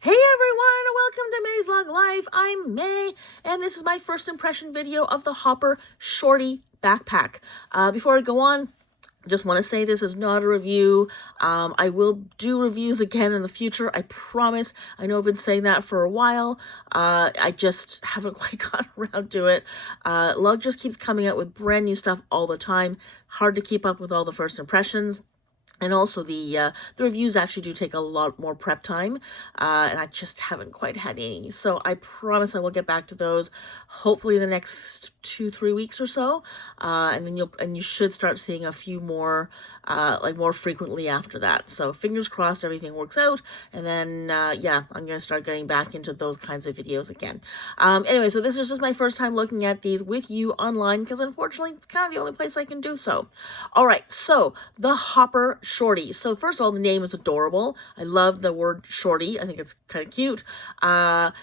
Hey everyone, welcome to May's Lug Life. I'm May, and this is my first impression video of the Hopper Shorty Backpack. Before I go on, I just want to say this is not a review. I will do reviews again in the future, I promise. I know I've been saying that for a while. I just haven't quite gotten around to it. Lug just keeps coming out with brand new stuff all the time. Hard to keep up with all the first impressions. And also the reviews actually do take a lot more prep time, and I just haven't quite had any. So I promise I will get back to those, hopefully in the next 2-3 weeks or so, and then you should start seeing a few more, like more frequently after that. So fingers crossed everything works out, and then yeah, I'm gonna start getting back into those kinds of videos again. Anyway, so this is just my first time looking at these with you online because unfortunately it's kind of the only place I can do so. All right, so the Hopper Shorty. So first of all, the name is adorable. I love the word shorty. I think it's kind of cute.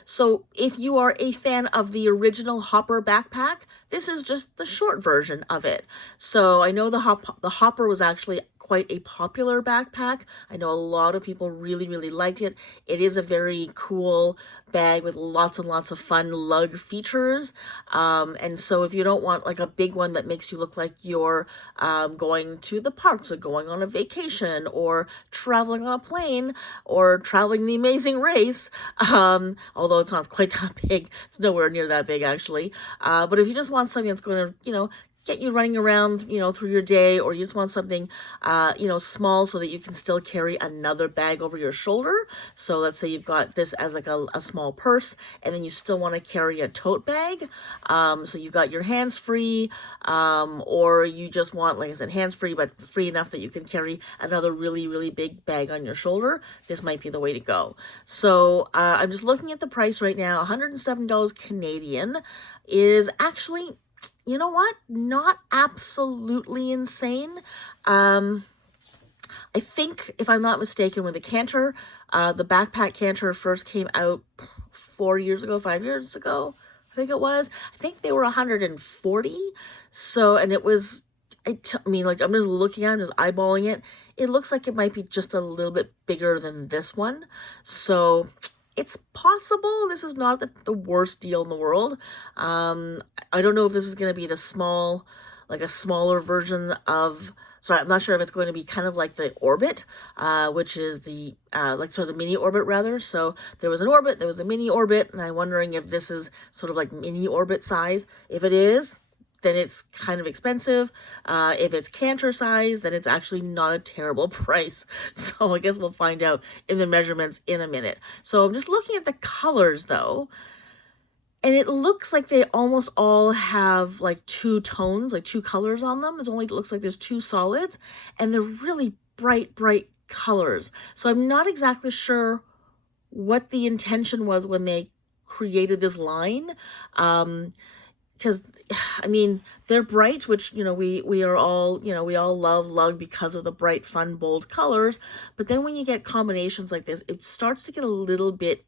So if you are a fan of the original Hopper backpack, this is just the short version of it. So I know the Hopper was actually quite a popular backpack. I know a lot of people really liked it. It is a very cool bag with lots and lots of fun lug features. And so if you don't want like a big one that makes you look like you're going to the parks or going on a vacation or traveling on a plane or traveling the Amazing Race, although it's not quite that big, it's nowhere near that big actually. But if you just want something that's going to, get you running around, through your day, or you just want something, small so that you can still carry another bag over your shoulder. So let's say you've got this as like a small purse, and then you still want to carry a tote bag. So you've got your hands free, or you just want, like I said, hands free, but free enough that you can carry another really big bag on your shoulder. This might be the way to go. So I'm just looking at the price right now. $107 Canadian is actually, you know what? Not absolutely insane. I think, if I'm not mistaken, when the canter, the backpack canter first came out 5 years ago, I think it was. I think they were 140. So, and it was, I mean, like, I'm just looking at it, just eyeballing it. It looks like it might be just a little bit bigger than this one. So it's possible this is not the worst deal in the world. I don't know if this is going to be the small, like a smaller version of, sorry, I'm not sure if it's going to be kind of like the Orbit, which is the, like sort of the mini Orbit rather. So there was an Orbit, there was a mini Orbit, and I'm wondering if this is sort of like mini Orbit size. If it is, then it's kind of expensive. If it's canter size, then it's actually not a terrible price. So I guess we'll find out in the measurements in a minute. So I'm just looking at the colors though, and it looks like they almost all have like two tones, like two colors on them. It only looks like there's two solids, and they're really bright colors. So I'm not exactly sure what the intention was when they created this line. Because I mean, they're bright, which, we are all, we all love Lug because of the bright, fun, bold colors. But then when you get combinations like this, it starts to get a little bit,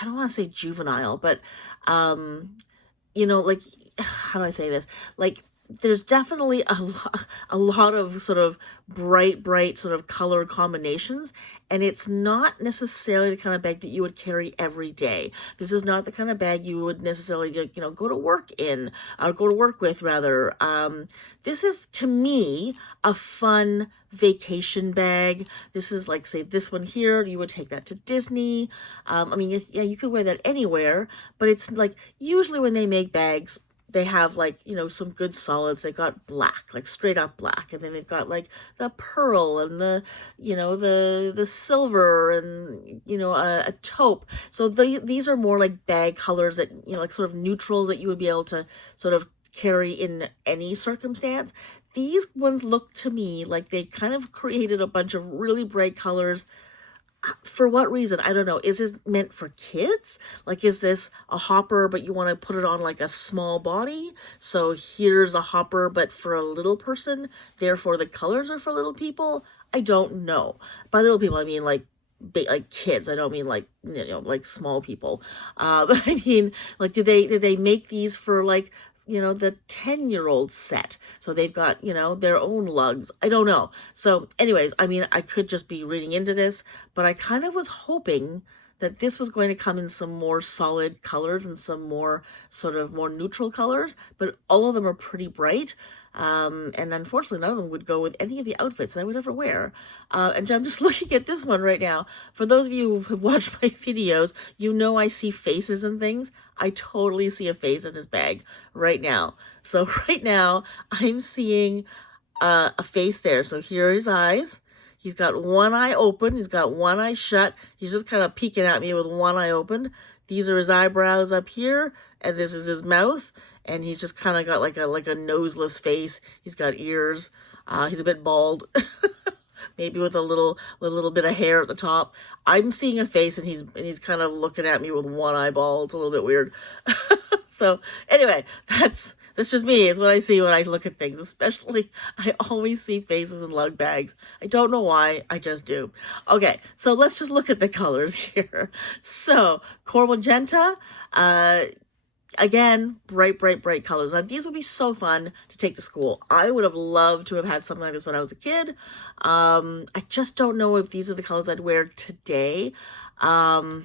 I don't want to say juvenile, but, like, how do I say this? Like, there's definitely a lot of sort of bright sort of color combinations, and it's not necessarily the kind of bag that you would carry every day. This is not the kind of bag you would necessarily, go to work in, or go to work with rather. This is, to me, a fun vacation bag. This is like, say, this one here, you would take that to Disney. I mean, yeah, you could wear that anywhere, but it's like, usually when they make bags, they have like, some good solids. They've got black, like straight up black. And then they've got like the pearl and the, the silver and, a taupe. So these are more like bag colors that, like sort of neutrals that you would be able to sort of carry in any circumstance. These ones look to me like they kind of created a bunch of really bright colors. For what reason? I don't know. Is this meant for kids? Like, is this a hopper, but you want to put it on like a small body? So here's a hopper, but for a little person, therefore the colors are for little people? I don't know. By little people, I mean like kids. I don't mean like, like small people. I mean, like, did they make these for like, the 10-year-old set? So they've got, their own lugs. I don't know. So anyways, I mean, I could just be reading into this, but I kind of was hoping that this was going to come in some more solid colors and some more sort of more neutral colors, but all of them are pretty bright. And unfortunately, none of them would go with any of the outfits I would ever wear. And I'm just looking at this one right now. For those of you who have watched my videos, you know I see faces and things. I totally see a face in this bag right now. So right now, I'm seeing a face there. So here are his eyes. He's got one eye open. He's got one eye shut. He's just kind of peeking at me with one eye open. These are his eyebrows up here, and this is his mouth. And he's just kind of got like a noseless face. He's got ears. He's a bit bald, maybe with a little bit of hair at the top. I'm seeing a face, and he's kind of looking at me with one eyeball. It's a little bit weird. So anyway, that's just me. It's what I see when I look at things. Especially, I always see faces in lug bags. I don't know why. I just do. Okay, so let's just look at the colors here. So Coral Magenta. Again, bright colors. Now, these would be so fun to take to school. I would have loved to have had something like this when I was a kid. I just don't know if these are the colors I'd wear today. I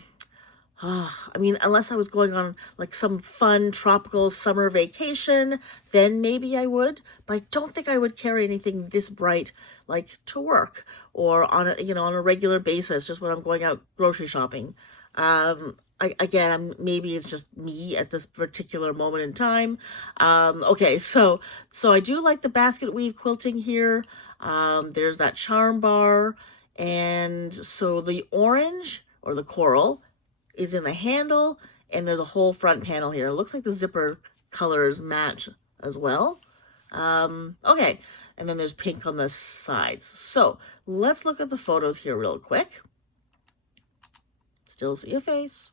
mean, unless I was going on like some fun tropical summer vacation, then maybe I would. But I don't think I would carry anything this bright like to work or on a regular basis, just when I'm going out grocery shopping. Maybe it's just me at this particular moment in time. Okay, so I do like the basket weave quilting here. There's that charm bar. And so the orange or the coral is in the handle, and there's a whole front panel here. It looks like the zipper colors match as well. Okay, and then there's pink on the sides. So let's look at the photos here real quick. Still see a face.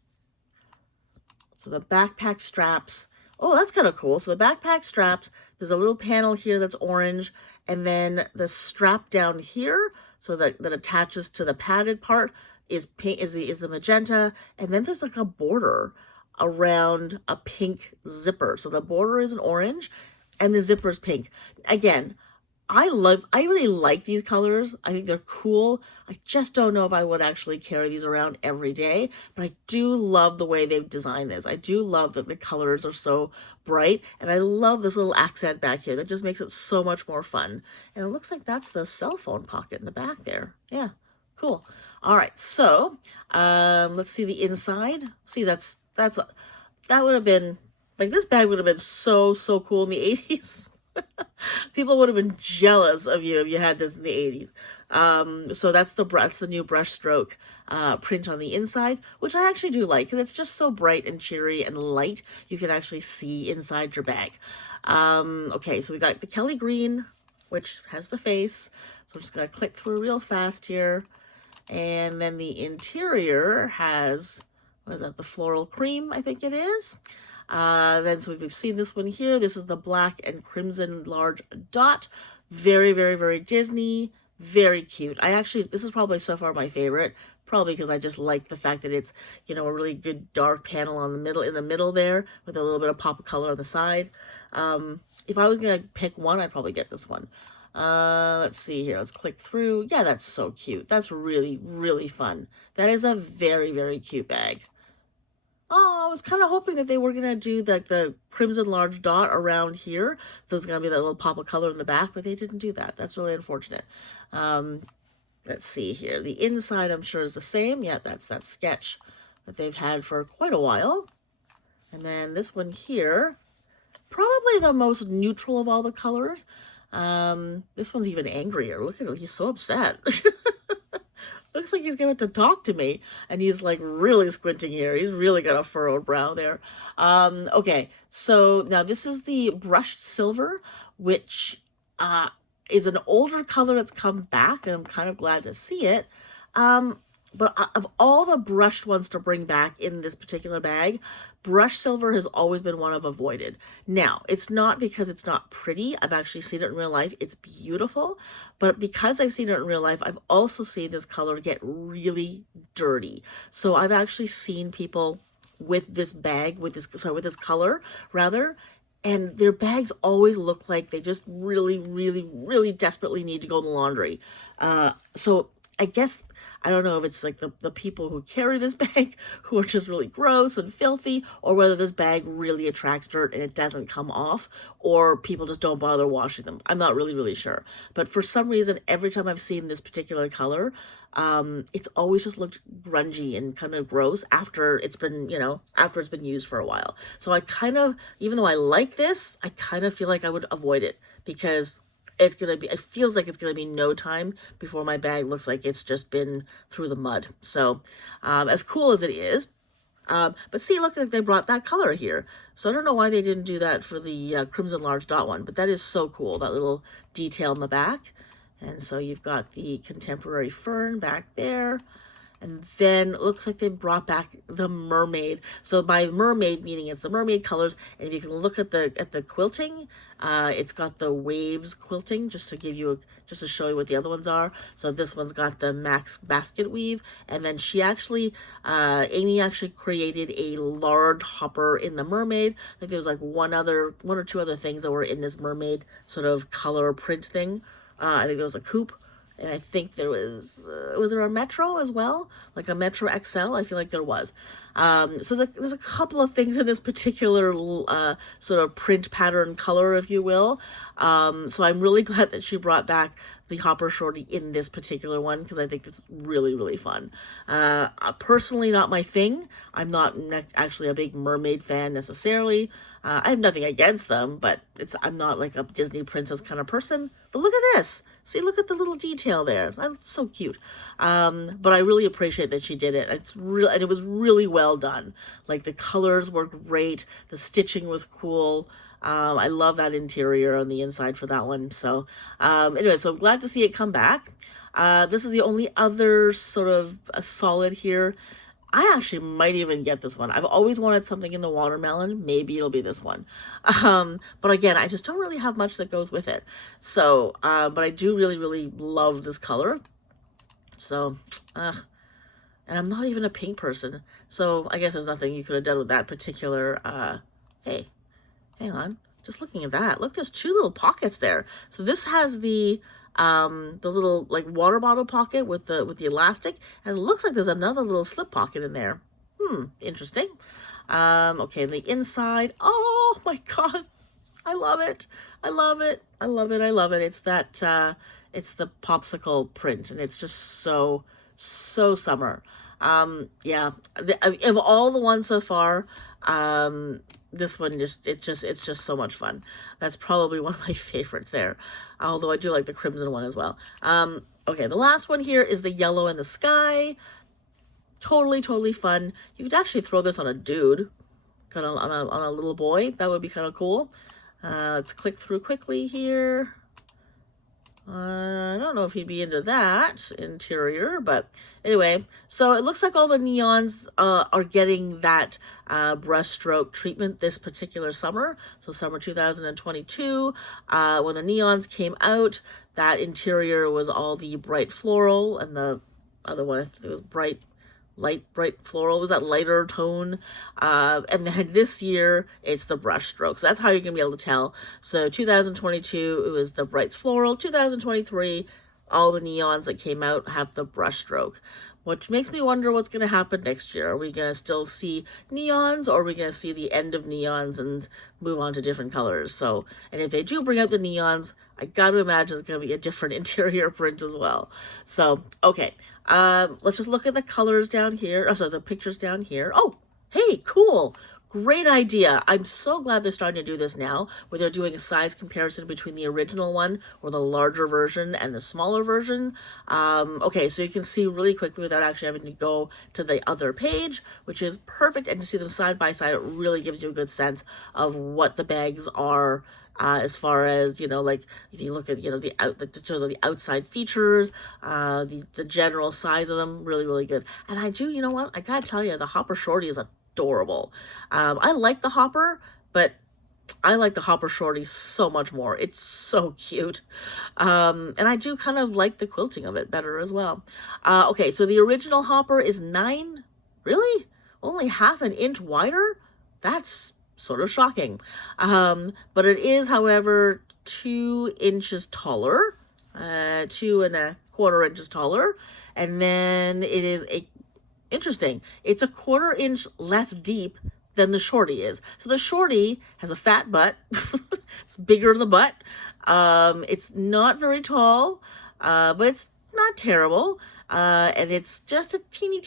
So the backpack straps, oh, that's kind of cool. So the backpack straps, there's a little panel here that's orange, and then the strap down here, so that attaches to the padded part, is pink, is the magenta, and then there's like a border around a pink zipper. So the border is an orange, and the zipper is pink. Again, I really like these colors. I think they're cool. I just don't know if I would actually carry these around every day, but I do love the way they've designed this. I do love that the colors are so bright, and I love this little accent back here. That just makes it so much more fun. And it looks like that's the cell phone pocket in the back there. Yeah, cool. All right, so let's see the inside. See, that would have been, like, this bag would have been so cool in the 80s. People would have been jealous of you if you had this in the 80s. So that's the new brush stroke print on the inside, which I actually do like, because it's just so bright and cheery and light. You can actually see inside your bag. Okay, so we got the Kelly Green, which has the face. So I'm just going to click through real fast here. And then the interior has, what is that, the Floral Cream, I think it is. Then, so we've seen this one here. This is the black and crimson large dot. Very Disney. Very cute. This is probably so far my favorite. Probably because I just like the fact that it's, a really good dark panel in the middle there with a little bit of pop of color on the side. If I was going to pick one, I'd probably get this one. Let's see here. Let's click through. Yeah, that's so cute. That's really fun. That is a very cute bag. Oh, I was kind of hoping that they were going to do the crimson large dot around here. There's going to be that little pop of color in the back, but they didn't do that. That's really unfortunate. Let's see here. The inside, I'm sure, is the same. Yeah, that's that sketch that they've had for quite a while. And then this one here, probably the most neutral of all the colors. This one's even angrier. Look at him. He's so upset. Looks like he's going to talk to me, and he's like really squinting here. He's really got a furrowed brow there. Okay, so now this is the brushed silver, which is an older color that's come back, and I'm kind of glad to see it. But of all the brushed ones to bring back in this particular bag, brushed silver has always been one I've avoided. Now, it's not because it's not pretty. I've actually seen it in real life. It's beautiful. But because I've seen it in real life, I've also seen this color get really dirty. So I've actually seen people with this bag, with this color, rather, and their bags always look like they just really desperately need to go in the laundry. So I guess, I don't know if it's like the people who carry this bag who are just really gross and filthy, or whether this bag really attracts dirt and it doesn't come off, or people just don't bother washing them. I'm not really sure. But for some reason, every time I've seen this particular color, it's always just looked grungy and kind of gross after it's been, after it's been used for a while. So I kind of, even though I like this, I kind of feel like I would avoid it, because it feels like it's gonna be no time before my bag looks like it's just been through the mud. So as cool as it is, but see, look, like they brought that color here. So I don't know why they didn't do that for the Crimson Large Dot one, but that is so cool, that little detail in the back. And so you've got the contemporary fern back there. And then it looks like they brought back the mermaid. So by mermaid, meaning it's the mermaid colors. And if you can look at the quilting, it's got the waves quilting, just to show you what the other ones are. So this one's got the Max basket weave. And then Amy actually created a large hopper in the mermaid. I think there was like one or two other things that were in this mermaid sort of color print thing. I think there was a coupe. And I think there was there a Metro as well? Like a Metro XL? I feel like there was. So there's a couple of things in this particular sort of print pattern color, if you will. So I'm really glad that she brought back the Hopper Shorty in this particular one, because I think it's really fun. Personally, not my thing. I'm not actually a big mermaid fan necessarily. I have nothing against them, but I'm not like a Disney princess kind of person. But look at this. See, look at the little detail there. That's so cute. But I really appreciate that she did it. And it was really well done. Like, the colors were great. The stitching was cool. I love that interior on the inside for that one. So anyway, so I'm glad to see it come back. This is the only other sort of a solid here. I actually might even get this one. I've always wanted something in the watermelon. Maybe it'll be this one. But again, I just don't really have much that goes with it. So, but I do really love this color. So, and I'm not even a pink person. So I guess there's nothing you could have done with that particular, hey, hang on. Just looking at that. Look, there's two little pockets there. So this has the little like water bottle pocket with the elastic, and it looks like there's another little slip pocket in there. Interesting. Okay, and the inside, oh my god, I love it. It's that it's the popsicle print, and it's just so summer. Yeah, of all the ones so far, this one it's just so much fun. That's probably one of my favorites there, although I do like the crimson one as well. Okay, the last one here is the yellow in the sky. Totally fun. You could actually throw this on a dude, kind of on a little boy. That would be kind of cool. Let's click through quickly here. I don't know if he'd be into that interior, but anyway, so it looks like all the neons are getting that brushstroke treatment this particular summer. So summer 2022, when the neons came out, that interior was all the bright floral, and the other one, I think it was bright floral, was that lighter tone, and then this year it's the brush strokes. That's how you're gonna be able to tell. So 2022 it was the bright floral. 2023 all the neons that came out have the brush stroke, which makes me wonder what's gonna happen next year. Are we gonna still see neons, or are we gonna see the end of neons and move on to different colors? So, and if they do bring out the neons, I got to imagine it's going to be a different interior print as well. So, okay. Let's just look at the colors down here. Oh, sorry, the pictures down here. Oh, hey, cool. Great idea. I'm so glad they're starting to do this now, where they're doing a size comparison between the original one, or the larger version, and the smaller version. Okay, so you can see really quickly without actually having to go to the other page, which is perfect. And to see them side by side, it really gives you a good sense of what the bags are. As far as, like if you look at, the outside features, the general size of them, really good. And I do, you know what, I gotta tell you, the Hopper Shorty is adorable. I like the Hopper, but I like the Hopper Shorty so much more. It's so cute. And I do kind of like the quilting of it better as well. Okay, so the original Hopper is 9, really? Only half an inch wider? That's sort of shocking. But it is, however, 2 inches taller, 2.25 inches taller. And then it is interesting, it's a 1/4 inch less deep than the shorty is. So the shorty has a fat butt. It's bigger in the butt. It's not very tall, but it's not terrible. And it's just a teeny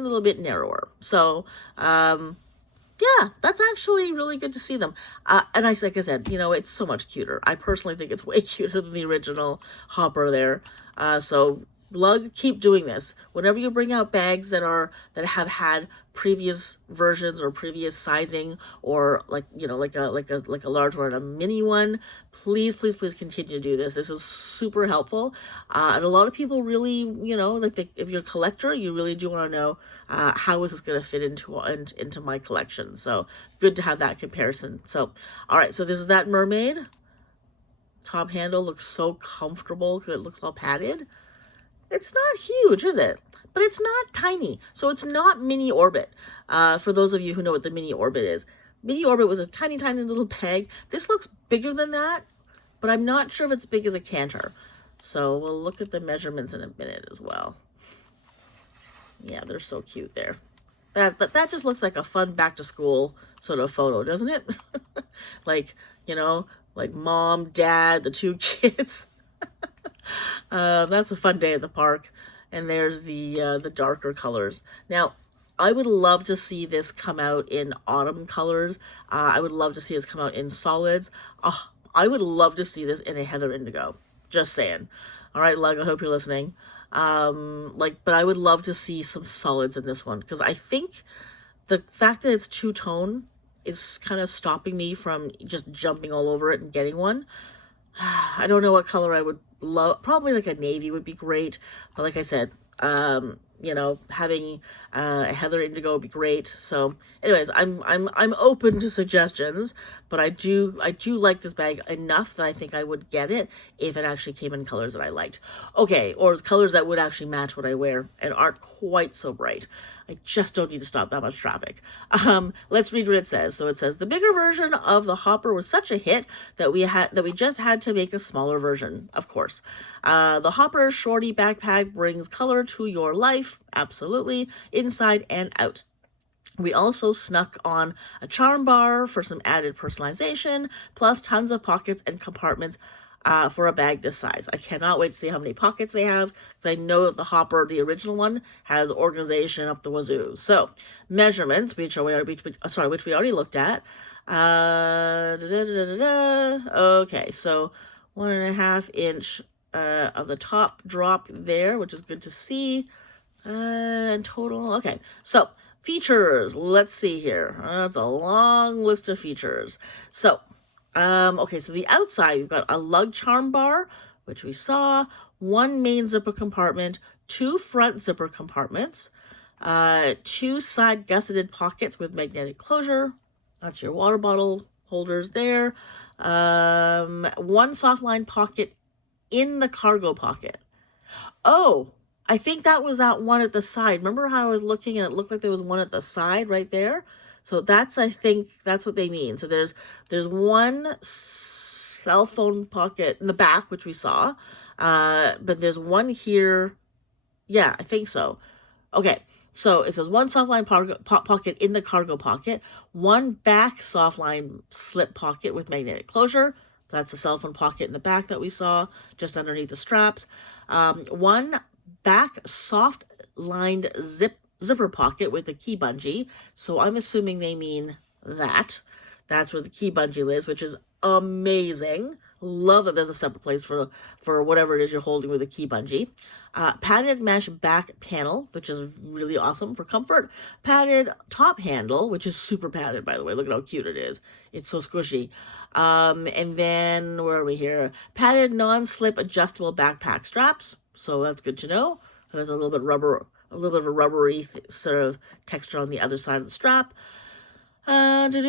little bit narrower. So, yeah, that's actually really good to see them. And like I said, it's so much cuter. I personally think it's way cuter than the original Hopper there. So Lug, keep doing this. Whenever you bring out bags that have had previous versions or previous sizing, or like a large one, a mini one, please continue to do this. This is super helpful, and a lot of people really, if you're a collector, you really do want to know how is this going to fit into my collection. So good to have that comparison. So all right, so this is that mermaid. Top handle looks so comfortable because it looks all padded. It's not huge, is it? But it's not tiny. So it's not Mini Orbit. For those of you who know what the Mini Orbit is. Mini Orbit was a tiny little bag. This looks bigger than that, but I'm not sure if it's big as a canter. So we'll look at the measurements in a minute as well. Yeah, they're so cute there. That just looks like a fun back to school sort of photo, doesn't it? Like, like mom, dad, the 2 kids. That's a fun day at the park. And there's the darker colors. Now, I would love to see this come out in autumn colors. I would love to see this come out in solids. I would love to see this in a heather indigo. Just saying. All right, Lug, I hope you're listening. But I would love to see some solids in this one, because I think the fact that it's two-tone is kind of stopping me from just jumping all over it and getting one. I don't know what color I would love. Probably like a navy would be great. But like I said, having a heather indigo would be great. So anyways, I'm open to suggestions, but I do like this bag enough that I think I would get it if it actually came in colors that I liked. Okay, or colors that would actually match what I wear and aren't quite so bright. I just don't need to stop that much traffic. Let's read what it says. So it says, the bigger version of the Hopper was such a hit that we just had to make a smaller version, of course. The Hopper Shorty Backpack brings color to your life, absolutely, inside and out. We also snuck on a charm bar for some added personalization, plus tons of pockets and compartments for a bag this size. I cannot wait to see how many pockets they have, because I know that the Hopper, the original one, has organization up the wazoo. So measurements, which we already looked at. Okay, so 1.5 inch of the top drop there, which is good to see. And total, okay, so features, let's see here. That's a long list of features. So okay, so the outside, you've got a lug charm bar, which we saw, 1 main zipper compartment, 2 front zipper compartments, 2 side gusseted pockets with magnetic closure. That's your water bottle holders there. 1 softline pocket in the cargo pocket. Oh, I think that was that one at the side. Remember how I was looking and it looked like there was one at the side right there? So I think that's what they mean. So there's 1 cell phone pocket in the back, which we saw, but there's 1 here. Yeah, I think so. Okay, so it says 1 softline pocket in the cargo pocket, 1 back softline slip pocket with magnetic closure. That's the cell phone pocket in the back that we saw just underneath the straps. 1 back soft lined zipper pocket with a key bungee. So I'm assuming they mean that. That's where the key bungee lives, which is amazing. Love that there's a separate place for whatever it is you're holding with a key bungee. Padded mesh back panel, which is really awesome for comfort. Padded top handle, which is super padded, by the way. Look at how cute it is. It's so squishy. And then, where are we here? Padded non-slip adjustable backpack straps. So that's good to know. There's a little bit of a rubbery sort of texture on the other side of the strap. Padded,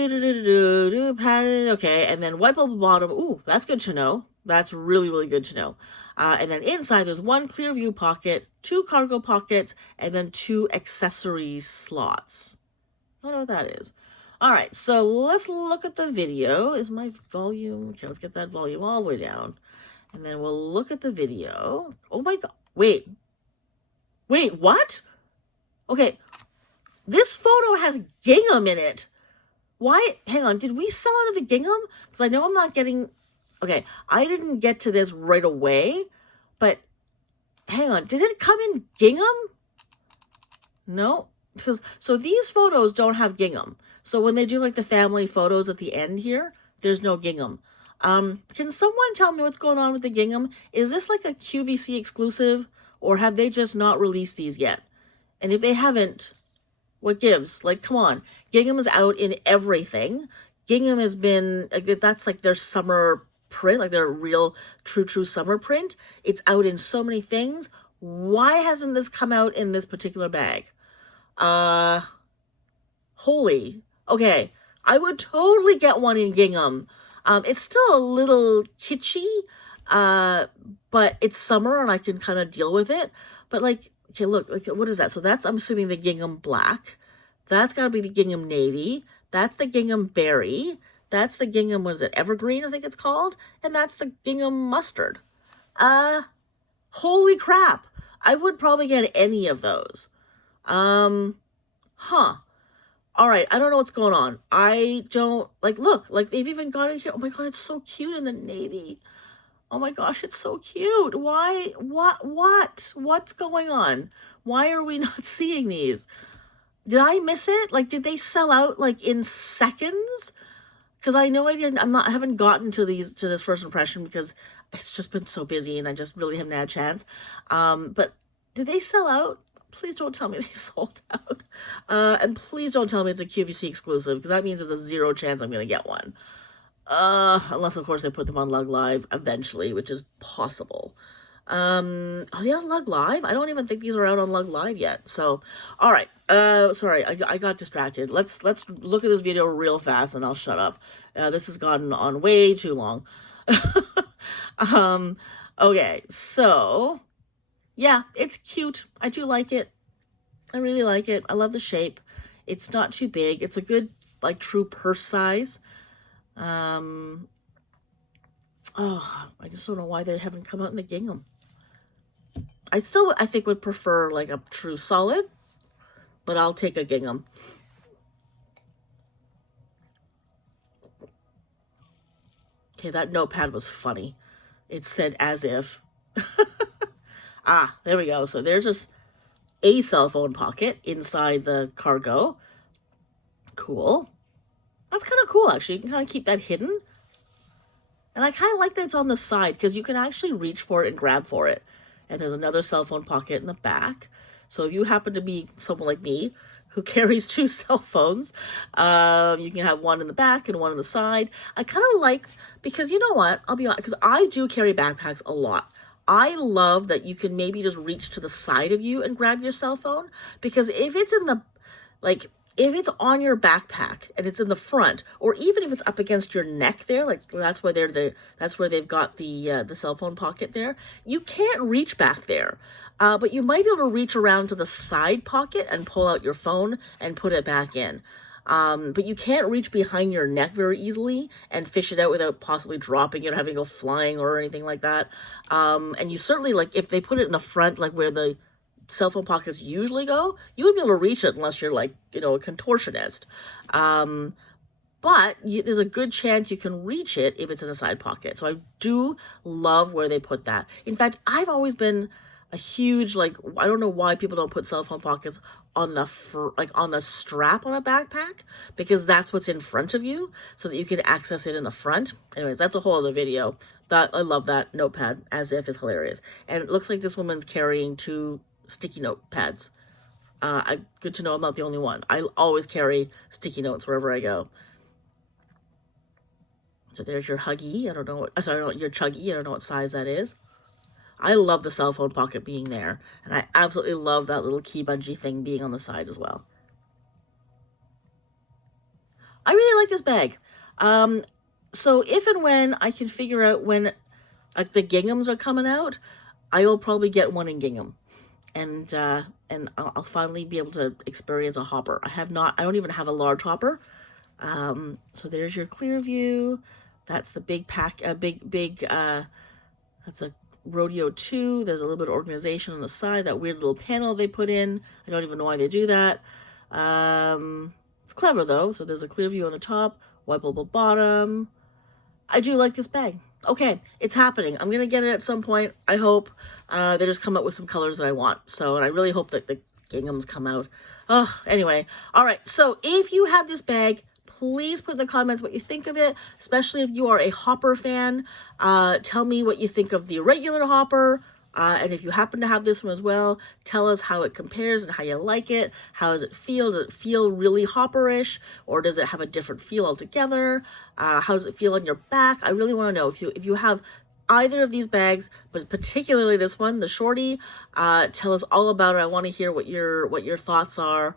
okay, and then wipeable bottom. Ooh, that's good to know. That's really good to know. And then inside there's 1 clear view pocket, 2 cargo pockets, and then 2 accessory slots. I don't know what that is. All right, so let's look at the video. Is my volume? Okay, let's get that volume all the way down. And then we'll look at the video. Oh my God, wait. Wait, what? Okay, this photo has gingham in it. Why? Hang on, did we sell out of the gingham? Because I know I'm not getting... Okay, I didn't get to this right away, but hang on, did it come in gingham? No, because so these photos don't have gingham. So when they do like the family photos at the end here, there's no gingham. Can someone tell me what's going on with the gingham? Is this like a QVC exclusive, or have they just not released these yet? And if they haven't, what gives? Like, come on. Gingham is out in everything. Gingham has been, like, that's like their summer print, like their real true summer print. It's out in so many things. Why hasn't this come out in this particular bag? Holy. Okay. I would totally get one in gingham. It's still a little kitschy, but it's summer and I can kind of deal with it. But like, okay, look, like, what is that? So that's, I'm assuming, the gingham black. That's got to be the gingham navy. That's the gingham berry. That's the gingham, what is it, evergreen, I think it's called. And that's the gingham mustard. Holy crap. I would probably get any of those. All right, I don't know what's going on. I don't, like, look, like, they've even got it here. Oh my God, it's so cute in the navy. Oh my gosh, it's so cute. Why, what's going on? Why are we not seeing these? Did I miss it? Like, did they sell out, like, in seconds? Because I know I haven't gotten to this first impression because it's just been so busy and I just really haven't had a chance. But did they sell out? Please don't tell me they sold out. And please don't tell me it's a QVC exclusive, because that means there's a 0 chance I'm going to get one. Unless, of course, they put them on Lug Live eventually, which is possible. Are they on Lug Live? I don't even think these are out on Lug Live yet. So, all right. Sorry, I got distracted. Let's look at this video real fast, and I'll shut up. This has gotten on way too long. Okay, so... yeah, it's cute. I do like it. I really like it. I love the shape. It's not too big. It's a good, like, true purse size. Oh, I just don't know why they haven't come out in the gingham. I think, would prefer, like, a true solid, but I'll take a gingham. Okay, that notepad was funny. It said as if... Ah, there we go. So there's just a cell phone pocket inside the cargo. Cool. That's kind of cool, actually. You can kind of keep that hidden. And I kind of like that it's on the side, because you can actually reach for it and grab for it. And there's another cell phone pocket in the back. So if you happen to be someone like me who carries 2 cell phones, you can have one in the back and one on the side. I kind of like, because you know what? I'll be honest, because I do carry backpacks a lot. I love that you can maybe just reach to the side of you and grab your cell phone, because if it's in the, like, if it's on your backpack and it's in the front, or even if it's up against your neck there, like that's where they've got the cell phone pocket there, you can't reach back there. But you might be able to reach around to the side pocket and pull out your phone and put it back in. But you can't reach behind your neck very easily and fish it out without possibly dropping it or having to go flying or anything like that. And you certainly, like, if they put it in the front, like where the cell phone pockets usually go, you wouldn't be able to reach it unless you're, like, you know, a contortionist. But there's a good chance you can reach it if it's in a side pocket. So I do love where they put that. In fact, I've always been a huge, like, I don't know why people don't put cell phone pockets on the on the strap on a backpack, because that's what's in front of you, so that you can access it in the front. Anyways, that's a whole other video. That I love that notepad, as if it's hilarious. And it looks like this woman's carrying 2 sticky note pads. Good to know I'm not the only one. I always carry sticky notes wherever I go. So there's your Huggy. I don't know what, sorry, your Chuggy. I don't know what size that is. I love the cell phone pocket being there. And I absolutely love that little key bungee thing being on the side as well. I really like this bag. So if and when I can figure out when, like, the ginghams are coming out, I will probably get one in gingham. And I'll finally be able to experience a hopper. I don't even have a large hopper. So there's your clear view. That's the big pack, that's a Rodeo 2. There's a little bit of organization on the side, that weird little panel they put in. I don't even know why they do that. It's clever though. So there's a clear view on the top, wipeable bottom. I do like this bag. Okay, it's happening. I'm going to get it at some point. I hope they just come up with some colors that I want. So, and I really hope that the ginghams come out. Oh, anyway. All right. So if you have this bag, please put in the comments what you think of it, especially if you are a Hopper fan. Tell me what you think of the regular Hopper. And if you happen to have this one as well, tell us how it compares and how you like it. How does it feel? Does it feel really hopperish, or does it have a different feel altogether? How does it feel on your back? I really want to know if you have either of these bags, but particularly this one, the Shorty. Tell us all about it. I want to hear what your thoughts are,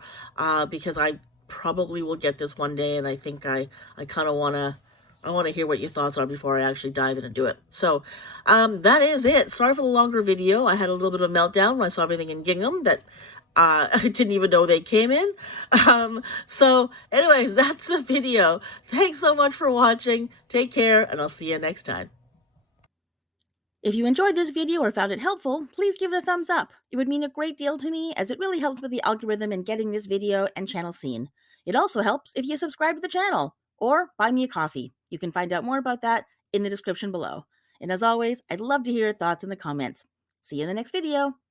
because I probably will get this one day, and I think I kind of want to hear what your thoughts are before I actually dive in and do it. So that is it. Sorry for the longer video. I had a little bit of a meltdown when I saw everything in gingham that I didn't even know they came in. So anyways, that's the video. Thanks so much for watching. Take care, and I'll see you next time. If you enjoyed this video or found it helpful, please give it a thumbs up. It would mean a great deal to me, as it really helps with the algorithm in getting this video and channel seen. It also helps if you subscribe to the channel or buy me a coffee. You can find out more about that in the description below. And as always, I'd love to hear your thoughts in the comments. See you in the next video.